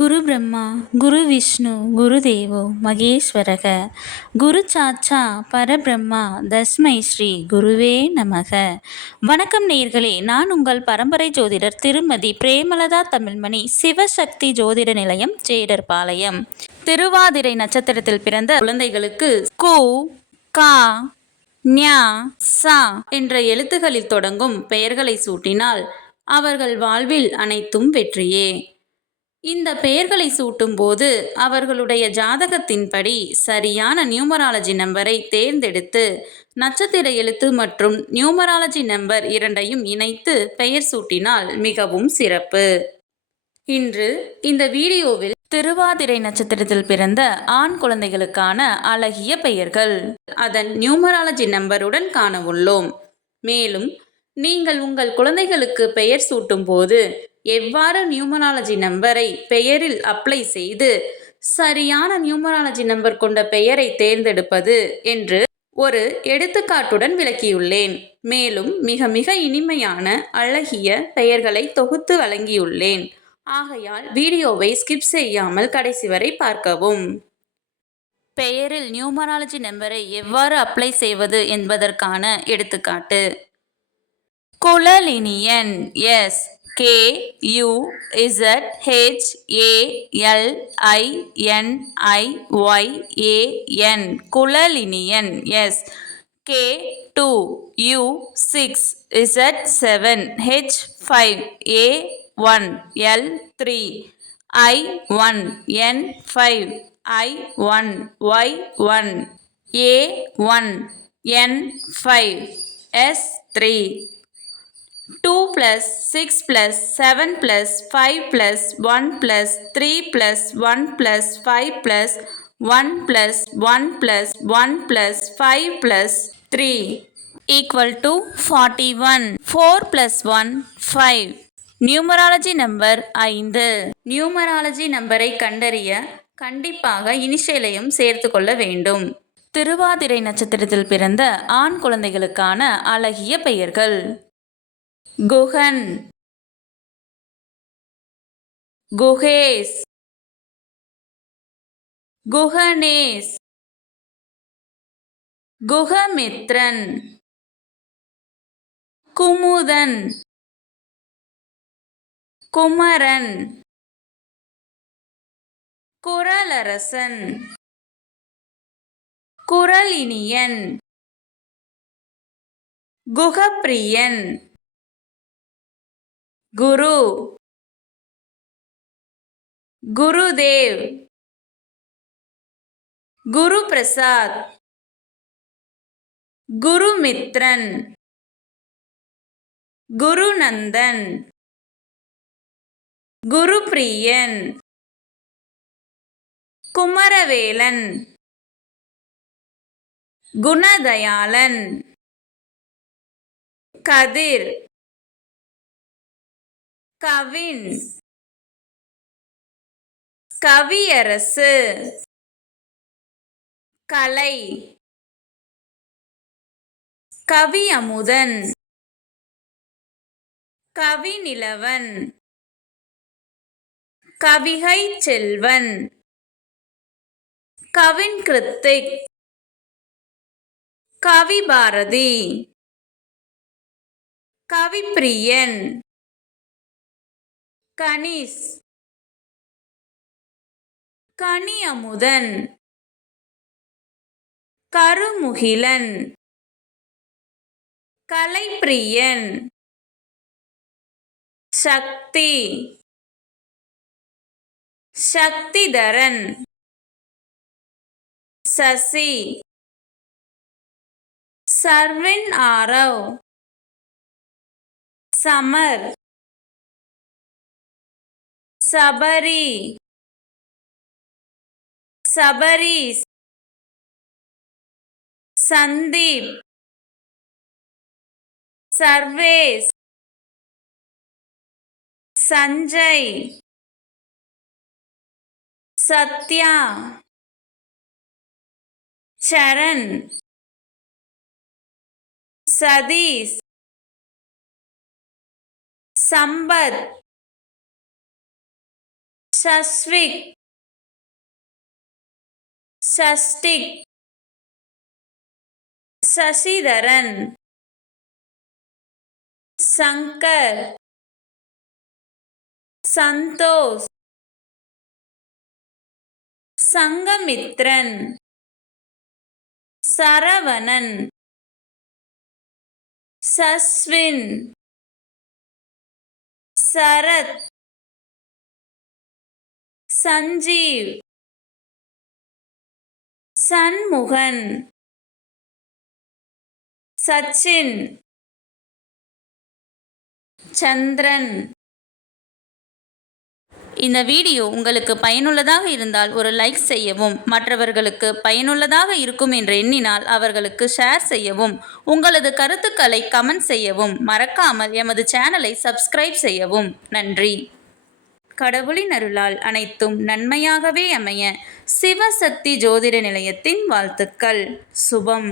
குரு பிரம்மா குரு விஷ்ணு குரு தேவோ மகேஸ்வரக குரு சாட்சா பரபிரம்மா தஸ்மை ஸ்ரீ குருவே நமக. வணக்கம் நேயர்களே, நான் உங்கள் பரம்பரை ஜோதிடர் திருமதி பிரேமலதா தமிழ்மணி, சிவசக்தி ஜோதிட நிலையம், ஜேடர்பாளையம். திருவாதிரை நட்சத்திரத்தில் பிறந்த குழந்தைகளுக்கு கு கா ஞா சா என்ற எழுத்துகளில் தொடங்கும் பெயர்களை சூட்டினால் அவர்கள் வாழ்வில் அனைத்தும் வெற்றியே. இந்த பெயர்களை சூட்டும் போது அவர்களுடைய ஜாதகத்தின்படி சரியான நியூமராலஜி நம்பரை தேர்ந்தெடுத்து நட்சத்திர எழுத்து மற்றும் நியூமராலஜி நம்பர் இரண்டையும் இணைத்து பெயர் சூட்டினால் மிகவும் சிறப்பு. இன்று இந்த வீடியோவில் திருவாதிரை நட்சத்திரத்தில் பிறந்த ஆண் குழந்தைகளுக்கான அழகிய பெயர்கள், அதன் நியூமராலஜி நம்பருடன் காண உள்ளோம். மேலும் நீங்கள் உங்கள் குழந்தைகளுக்கு பெயர் சூட்டும் போது எவ்வாறு நியூமராலஜி நம்பரை பெயரில் அப்ளை செய்து சரியான நியூமராலஜி நம்பர் கொண்ட பெயரை தேர்ந்தெடுப்பது என்று ஒரு எடுத்துக்காட்டுடன் விளக்கியுள்ளேன். மேலும் மிக மிக இனிமையான அழகிய பெயர்களை தொகுத்து வழங்கியுள்ளேன். ஆகையால் வீடியோவை ஸ்கிப் செய்யாமல் கடைசி வரை பார்க்கவும். பெயரில் நியூமராலஜி நம்பரை எவ்வாறு அப்ளை செய்வது என்பதற்கான எடுத்துக்காட்டு. Kuzhaliniyan S KUZHALINIYAN Kuzhaliniyan S K2U6Z7H5A1L3 I1N5I1Y1 A1N5S3 2 plus 6 plus 7 plus 5 plus 1 plus 3 plus 1 plus 5 plus 1 plus 1 plus 1 plus 5 plus 3 equal to 41. 4 plus 1 5. Numerology number 5. Numerology நம்பரை கண்டறிய கண்டிப்பாக இனிஷியலையும் சேர்த்து கொள்ள வேண்டும். திருவாதிரை நட்சத்திரத்தில் பிறந்த ஆண் குழந்தைகளுக்கான அழகிய பெயர்கள். குஹன், குஹேஸ், குஹனேஸ், குஹமித்ரன், குமுதன், குமரன், குறளரசன், குறளினியன், குகப்பிரியன், குரு, குருதேவ், குரு பிரசாத், குருமித்ரன், குருநந்தன், குருப்பிரியன், குமரவேலன், குணதயாளன், கதிர், கவின், கவியரசு, கலை, கவியமுதன், கவிநிலவன், கவிகை செல்வன், கவின் கிருத்திக், கவிபாரதி, கவிப்பிரியன், கனிஷ், கனியமுதன், கருமுகிலன், கலைப்பிரியன், சக்தி, சக்திதரன், சசி, சர்வின் ஆரவ், சமர், சபரி, சபரீஸ், சந்தீப், சர்வேஸ், சஞ்சய், சத்யா, சரண், சதீஷ், சம்பத், சஸ்விக், சஷ்டிக், சசிதரன், சங்கர், சந்தோஷ், சங்கமித்ரன், சரவணன், சஸ்வின், சரத், சஞ்சீவ், சண்முகன், சச்சின், சந்திரன். இந்த வீடியோ உங்களுக்கு பயனுள்ளதாக இருந்தால் ஒரு லைக் செய்யவும், மற்றவர்களுக்கு பயனுள்ளதாக இருக்கும் என்று எண்ணினால் அவர்களுக்கு ஷேர் செய்யவும், உங்களது கருத்துக்களை கமெண்ட் செய்யவும், மறக்காமல் எமது சேனலை சப்ஸ்கிரைப் செய்யவும். நன்றி. கடவுளின் அருளால் அனைத்தும் நன்மையாகவே அமைய சிவசக்தி ஜோதிட நிலையத்தின் வாழ்த்துக்கள். சுபம்.